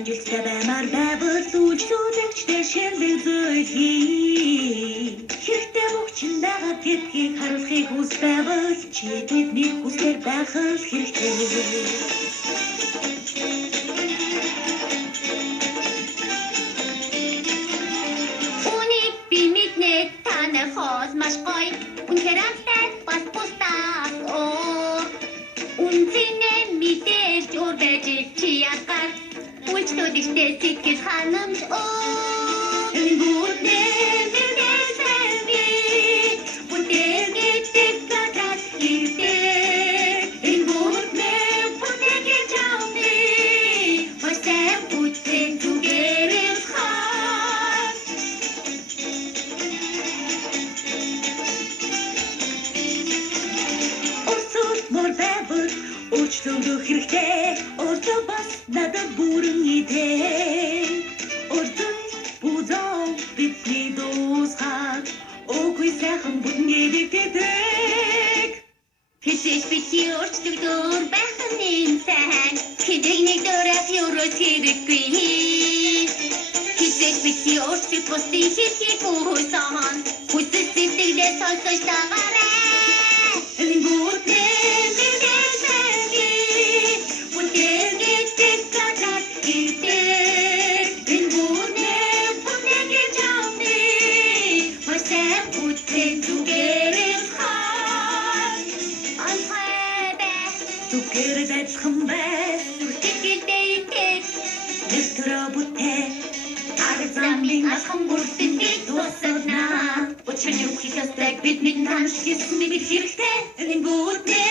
амжилттай баймаар байвал үйлчлүүлэгчтэй шилдэг зүйл хий. Хэрэгтэй мөчн байгаа гэдгийг харуулахыг хүс байвал чи тэдний хүслээр байх л хэрэгтэй. Уник би мэднэ танай хоол маш гоё. Үнэхээр амттай бас бусдаас өөр. Үнцэнэ мэдээж өөр байж чи ягар. Үйлчлүүлэгчтэй сэтгэл ханамж өөр. Энэ бүднэ мэдээж байви. Бүтээгдэх гадаад хийдэг. Энэ бүднэ бүтээгдэх чамны. Хөстэй бүтээн түгээрээс хаа. Өсөлт мөр байвал үйлчлүүлэх хэрэгтэй. Өөртөө бас надад бүрэн идэх. Өөртөө бүзөө бидний дуусгаад үгүй сайхан бүгд идэх. Хэзээ бити өөрчлөгдөөр байх нь сайн. Хэзээ нэг дөрөв юурос хэрэггүй. Хэзээ бити өөрчлөх бусдын хийхийг хүсэн. Хүсэл сэтгэлээ сонсож тагаарай. Энэ бүднэ мэдээж байви. Бүтээгдэх гадаад хийдэг. Энэ бүднэ бүтээгдэх чамны. Хөстэй бүтээн түгээрээс хаа. Алхайдэ түгээрээс ажиллах бай. Бүтээгдээ итгэх. Нэвтрэ бүтээ. Замын алхам бүртэн бид дуусна. Учир нь юу хийх ёстой бидний таньж хийсэн мэд хэрэгтэй. Энэ бүднэ